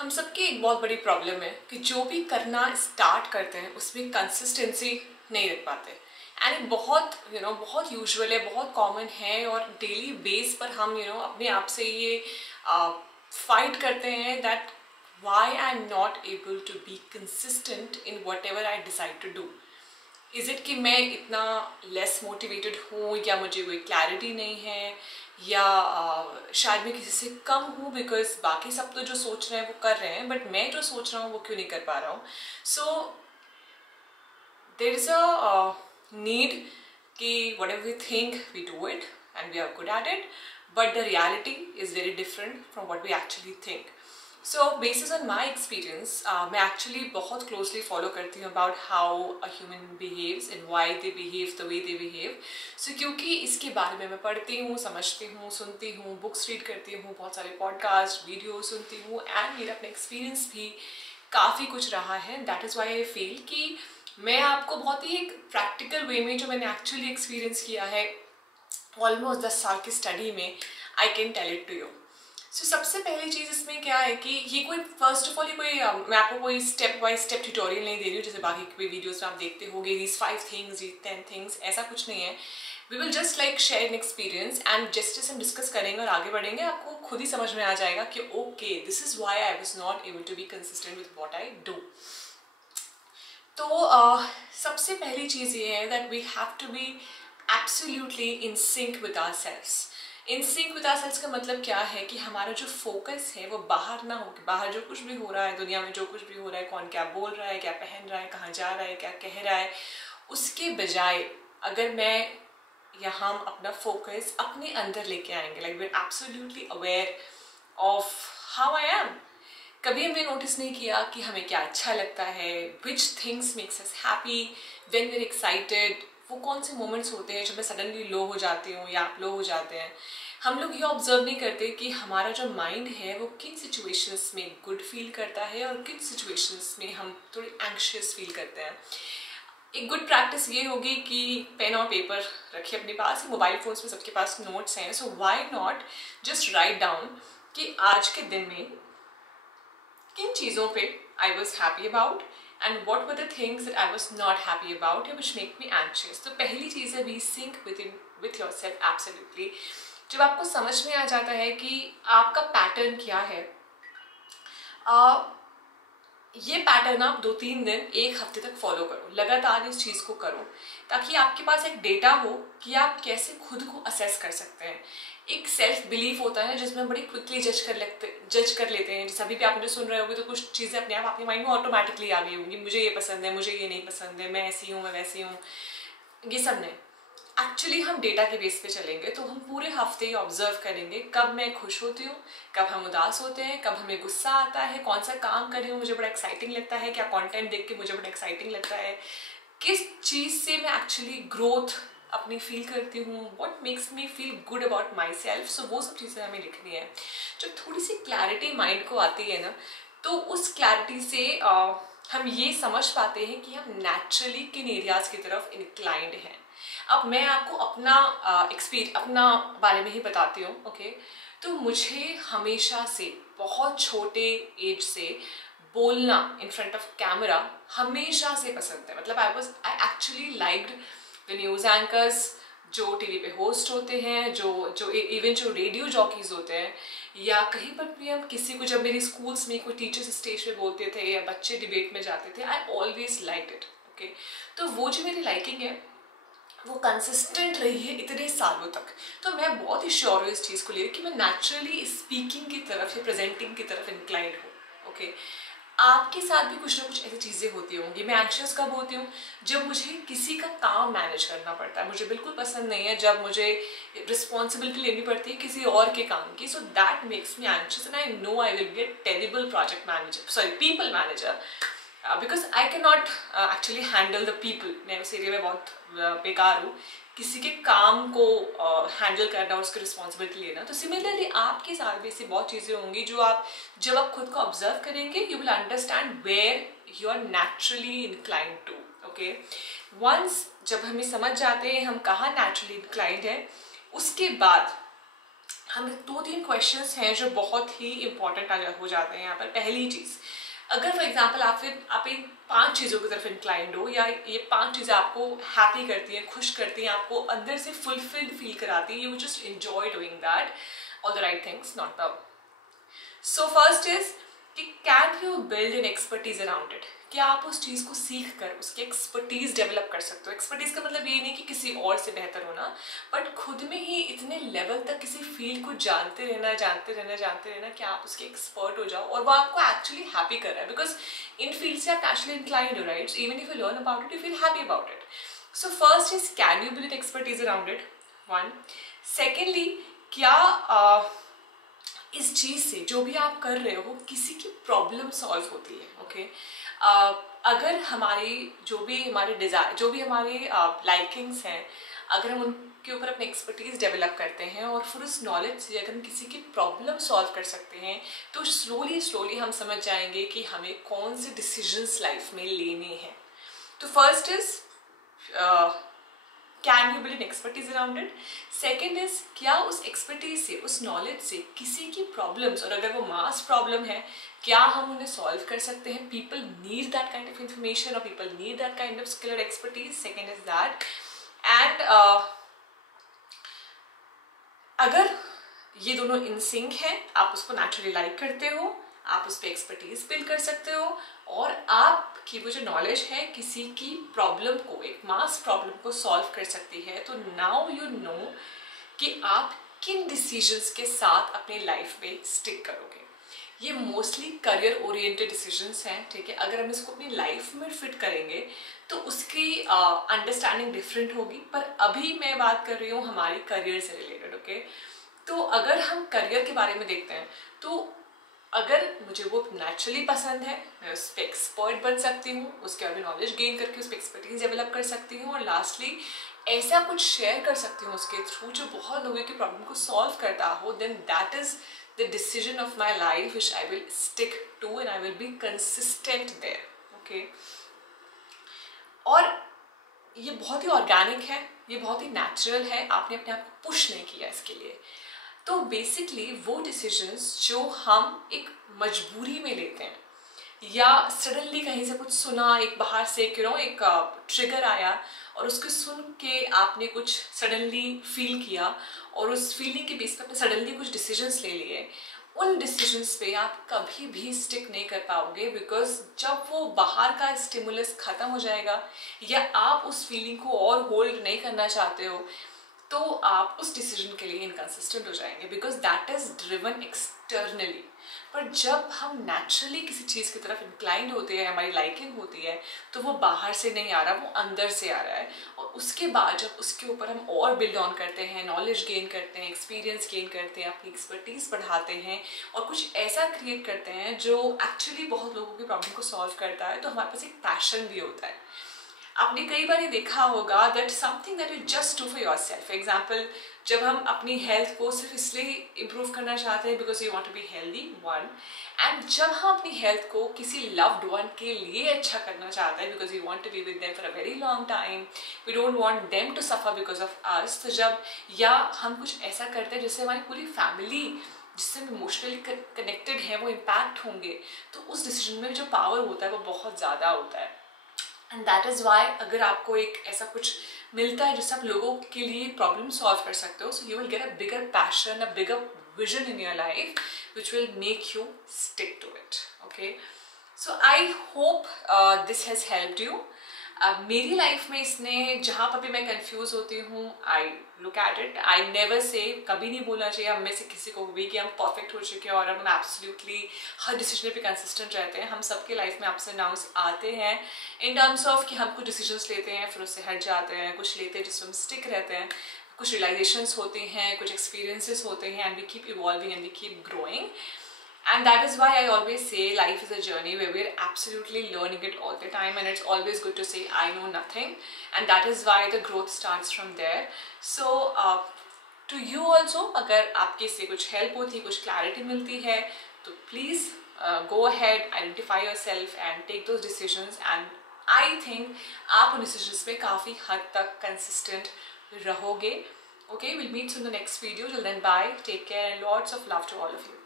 हम सबकी एक बहुत बड़ी प्रॉब्लम है कि जो भी करना स्टार्ट करते हैं उसमें कंसिस्टेंसी नहीं रख पाते। एंड बहुत बहुत यूजुअल है, बहुत कॉमन है और डेली बेस पर हम अपने आप से ये फाइट करते हैं that why I am not able to be consistent in whatever I decide to do. Is it कि मैं इतना लेस मोटिवेटेड हूँ, या मुझे कोई क्लैरिटी नहीं है, या शायद मैं किसी से कम हूँ बिकॉज बाकी सब तो जो सोच रहे हैं वो कर रहे हैं बट मैं जो सोच रहा हूँ वो क्यों नहीं कर पा रहा हूँ। So there is a need कि whatever we think we do it and we are good at it, but the reality is very different from what we actually think. So basis on my experience मैं actually बहुत closely follow करती हूँ about how a human behaves and why they behave the way they behave. So क्योंकि इसके बारे में मैं पढ़ती हूँ, समझती हूँ, सुनती हूँ, बुक्स रीड करती हूँ, बहुत सारे पॉडकास्ट वीडियो सुनती हूँ एंड मेरा अपना एक्सपीरियंस भी काफ़ी कुछ रहा है। That is why I feel कि मैं आपको बहुत ही एक प्रैक्टिकल वे में जो मैंने एक्चुअली एक्सपीरियंस किया है ऑलमोस्ट 10 साल की स्टडी में, I can tell it to you. So सबसे पहली चीज़ इसमें क्या है कि ये कोई फर्स्ट ऑफ ऑल ये कोई मैं आपको कोई स्टेप बाय स्टेप ट्यूटोरियल नहीं दे रही हूँ जैसे बाकी कोई वीडियोस में आप देखते होंगे these 5 things, 10 things, ऐसा कुछ नहीं है। We will just like share an experience and just हम डिस्कस करेंगे और आगे बढ़ेंगे, आपको खुद ही समझ में आ जाएगा कि okay this is why I was not able to be consistent with what I do. तो सबसे पहली चीज़ ये है that we have to be absolutely in sync with ourselves. In sync with ourselves का मतलब क्या है कि हमारा जो फोकस है वो बाहर ना हो, कि बाहर जो कुछ भी हो रहा है, दुनिया में जो कुछ भी हो रहा है, कौन क्या बोल रहा है, क्या पहन रहा है, कहाँ जा रहा है, क्या कह रहा है, उसके बजाय अगर मैं या हम अपना फोकस अपने अंदर लेके आएंगे, like we are absolutely aware of how I am. कभी हमने नोटिस नहीं किया कि हमें क्या अच्छा लगता है, which things makes us happy when we are excited, वो कौन से मोमेंट्स होते हैं जब मैं सडनली लो हो जाती हूँ या आप लो हो जाते हैं। हम लोग ये ऑब्जर्व नहीं करते कि हमारा जो माइंड है वो किन सिचुएशंस में गुड फील करता है और किन सिचुएशंस में हम थोड़े एंग्शियस फील करते हैं। एक गुड प्रैक्टिस ये होगी कि पेन और पेपर रखिए अपने पास, मोबाइल फोन्स में सबके पास नोट्स हैं, so why not just write down कि आज के दिन में किन चीज़ों पे I was happy about and what were the things that I was not happy about या विच मेक मी एंशियस। तो पहली चीज़ है be sync with yourself absolutely. जब आपको समझ में आ जाता है कि आपका पैटर्न क्या है, ये पैटर्न आप 2-3 दिन, 1 हफ्ते तक फॉलो करो, लगातार इस चीज़ को करो ताकि आपके पास एक डेटा हो कि आप कैसे खुद को असेस कर सकते हैं। एक सेल्फ बिलीफ होता है जिसमें बड़ी क्विकली जज कर लेते हैं। जैसे अभी भी आप मुझे सुन रहे होगे तो कुछ चीज़ें अपने आप आपके माइंड में ऑटोमेटिकली आ गई होंगी, मुझे ये पसंद है, मुझे ये नहीं पसंद है, मैं ऐसी हूँ, मैं वैसी हूँ, ये सब नहीं। एक्चुअली हम डेटा के बेस पे चलेंगे तो हम पूरे हफ्ते ही ऑब्जर्व करेंगे कब मैं खुश होती हूँ, कब हम उदास होते हैं, कब हमें गुस्सा आता है, कौन सा काम कर रही हूँ मुझे बड़ा एक्साइटिंग लगता है, क्या कंटेंट देख के मुझे बड़ा एक्साइटिंग लगता है, किस चीज़ से मैं एक्चुअली ग्रोथ अपनी फील करती हूँ, what makes me feel good about myself. So वो सब चीज़ें हमें लिखनी है। जब थोड़ी सी क्लैरिटी माइंड को आती है ना, तो उस क्लैरिटी से हम ये समझ पाते हैं कि हम नेचुरली किन एरियाज की तरफ इंक्लाइंड हैं। अब मैं आपको अपना अपना बारे में ही बताती हूँ, ओके। तो मुझे हमेशा से बहुत छोटे एज से बोलना इन फ्रंट ऑफ कैमरा हमेशा से पसंद है। मतलब I actually liked the news anchors जो टीवी पे होस्ट होते हैं, जो इवन जो रेडियो जॉकीज होते हैं, या कहीं पर भी हम किसी को, जब मेरी स्कूल्स में कोई टीचर्स स्टेज पे बोलते थे या बच्चे डिबेट में जाते थे, I always like it, okay. तो वो जो मेरी लाइकिंग है वो कंसिस्टेंट रही है इतने सालों तक। तो मैं बहुत ही श्योर हूँ इस चीज़ को लेकर कि मैं नेचुरली स्पीकिंग की तरफ या प्रेजेंटिंग की तरफ इंक्लाइंड हूँ, ओके। आपके साथ भी कुछ ना कुछ ऐसी चीज़ें होती होंगी। मैं एंशियस कब होती हूँ? जब मुझे किसी का काम मैनेज करना पड़ता है। मुझे बिल्कुल पसंद नहीं है जब मुझे रिस्पॉन्सिबिलिटी लेनी पड़ती है किसी और के काम की। So that makes me anxious and I know I will be a terrible project manager, sorry people manager, because I can not actually handle the people. मैं उस एरिया में बहुत बेकार हूँ, किसी के काम को हैंडल करना, उसकी रिस्पॉन्सिबिलिटी लेना। तो सिमिलरली आपके साथ भी ऐसी बहुत चीज़ें होंगी जो जब आप खुद को ऑब्जर्व करेंगे you will understand where you are naturally inclined to, okay. Once जब हमें समझ जाते हैं हम कहाँ नेचुरली इंक्लाइंड है, उसके बाद हमें 2-3 क्वेश्चंस हैं जो बहुत ही इंपॉर्टेंट हो जाते हैं यहाँ पर। पहली चीज़, अगर फॉर एग्जाम्पल आप इन 5 चीज़ों की तरफ इंक्लाइंड हो, या ये 5 चीज़ें आपको हैप्पी करती हैं, खुश करती हैं, आपको अंदर से फुलफिल्ड फील कराती हैं, you just enjoy doing that all the right things, not the. So first is कि can you build an expertise around it, क्या आप उस चीज़ को सीख कर उसकी एक्सपर्टीज डेवलप कर सकते हो। एक्सपर्टीज का मतलब ये नहीं कि किसी और से बेहतर होना, बट खुद में ही इतने लेवल तक किसी फील्ड को जानते रहना कि आप उसके एक्सपर्ट हो जाओ और वो आपको एक्चुअली हैप्पी कर रहा है, बिकॉज इन फील्ड से आप नेचुरली इंक्लाइंड हो, right? Even if you learn about it, you feel happy about it. So first is can you build expertise around it, one. Secondly, क्या इस चीज़ से जो भी आप कर रहे हो किसी की प्रॉब्लम सॉल्व होती है, ओके? अगर हमारी जो भी हमारे डिज़ायर, जो भी हमारे लाइकिंग्स हैं, अगर हम उनके ऊपर अपनी एक्सपर्टीज डेवलप करते हैं और फिर उस नॉलेज से अगर हम किसी की प्रॉब्लम सॉल्व कर सकते हैं, तो स्लोली हम समझ जाएंगे कि हमें कौन से डिसीजंस लाइफ में लेने हैं। तो first is can you build an expertise around it. Second is क्या उस एक्सपर्टीज से, उस नॉलेज से किसी की प्रॉब्लम्स, और अगर वो मास प्रॉब्लम है, क्या हम उन्हें सॉल्व कर सकते हैं। People need that kind of information और people need that kind of skill और expertise. Second is that. And अगर ये दोनों इन सिंक हैं, आप उसको नेचुरली लाइक करते हो, आप उस पर एक्सपर्टीज बिल्ड कर सकते हो, और आपकी वो जो नॉलेज है किसी की प्रॉब्लम को, एक मास प्रॉब्लम को सॉल्व कर सकती है, तो नाउ यू नो कि आप किन डिसीजंस के साथ अपनी लाइफ में स्टिक करोगे। ये मोस्टली करियर ओरिएंटेड डिसीजंस हैं, ठीक है? अगर हम इसको अपनी लाइफ में फिट करेंगे तो उसकी अंडरस्टैंडिंग डिफरेंट होगी, पर अभी मैं बात कर रही हूँ हमारी करियर से रिलेटेड, ओके? तो अगर हम करियर के बारे में देखते हैं, तो अगर मुझे वो नेचुरली पसंद है, मैं उस पर एक्सपर्ट बन सकती हूँ, उसके बारे में नॉलेज गेन करके उस पर एक्सपर्टीज डेवलप कर सकती हूँ, और लास्टली ऐसा कुछ शेयर कर सकती हूँ उसके थ्रू जो बहुत लोगों की प्रॉब्लम को सॉल्व करता हो, then that is the decision of my life which I will stick to and I will be consistent there, okay? और ये बहुत ही ऑर्गेनिक है, ये बहुत ही नेचुरल है, आपने अपने आप को पुश नहीं किया इसके लिए। तो बेसिकली वो डिसीजंस जो हम एक मजबूरी में लेते हैं, या सडनली कहीं से कुछ सुना, एक बाहर से एक ट्रिगर आया और उसको सुन के आपने कुछ सडनली फील किया और उस फीलिंग के बेस पर आपने सडनली कुछ डिसीजंस ले लिए, उन डिसीजंस पे आप कभी भी स्टिक नहीं कर पाओगे, बिकॉज जब वो बाहर का स्टिमुलस खत्म हो जाएगा या आप उस फीलिंग को और होल्ड नहीं करना चाहते हो, तो आप उस डिसीजन के लिए इनकंसिस्टेंट हो जाएंगे, because that is driven externally. पर जब हम नेचुरली किसी चीज़ की तरफ इंक्लाइंड होते हैं, हमारी लाइकिंग होती है, तो वो बाहर से नहीं आ रहा, वो अंदर से आ रहा है, और उसके बाद जब उसके ऊपर हम और बिल्ड ऑन करते हैं, नॉलेज गेन करते हैं, एक्सपीरियंस गेन करते हैं, अपनी एक्सपर्टीज बढ़ाते हैं और कुछ ऐसा क्रिएट करते हैं जो एक्चुअली बहुत लोगों की प्रॉब्लम को सॉल्व करता है, तो हमारे पास एक पैशन भी होता है। आपने कई बार ये देखा होगा that something that you just do for yourself. For example, जब हम अपनी हेल्थ को सिर्फ इसलिए इम्प्रूव करना चाहते हैं because you want to be healthy, one, and जब हम अपनी हेल्थ को किसी लव्ड वन के लिए अच्छा करना चाहते हैं because you want to be with them for a very long time, we don't want them to suffer because of us, तो जब या हम कुछ ऐसा करते हैं जिससे हमारी पूरी फैमिली जिससे हम इमोशनली कनेक्टेड हैं वो इम्पैक्ट होंगे, तो उस डिसीजन में जो पावर होता है वो बहुत ज़्यादा होता है। एंड दैट इज़ वाई अगर आपको एक ऐसा कुछ मिलता है जिससे आप लोगों के लिए प्रॉब्लम सॉल्व कर सकते हो, so you will get a bigger passion, a bigger vision in your life which will make you stick to it, okay? So I hope this has helped you. मेरी लाइफ में इसने, जहाँ पर भी मैं कंफ्यूज होती हूँ, I look at it, I never say, कभी नहीं बोलना चाहिए हम में से किसी को भी कि हम परफेक्ट हो चुके हैं और हम एब्सोल्युटली हर डिसीजन पे कंसिस्टेंट रहते हैं। हम सबके लाइफ में अप्स एंड डाउन्स आते हैं इन टर्म्स ऑफ कि हम कुछ डिसीजंस लेते हैं फिर उससे हट जाते हैं, कुछ लेते हैं जिसमें हम स्टिक रहते हैं, कुछ रियलाइजेशंस होते हैं, कुछ एक्सपीरियंसेस होते हैं, and we keep evolving and we keep growing. And that is why I always say life is a journey where we're absolutely learning it all the time, and it's always good to say I know nothing, and that is why the growth starts from there. So to you also, अगर आपके से कुछ help होती है, कुछ clarity मिलती है, तो please go ahead, identify yourself and take those decisions, and I think आप उन decisions पे काफ़ी हद तक consistent रहोगे. Okay, we'll meet soon in the next video. Till then, bye, take care, and lots of love to all of you.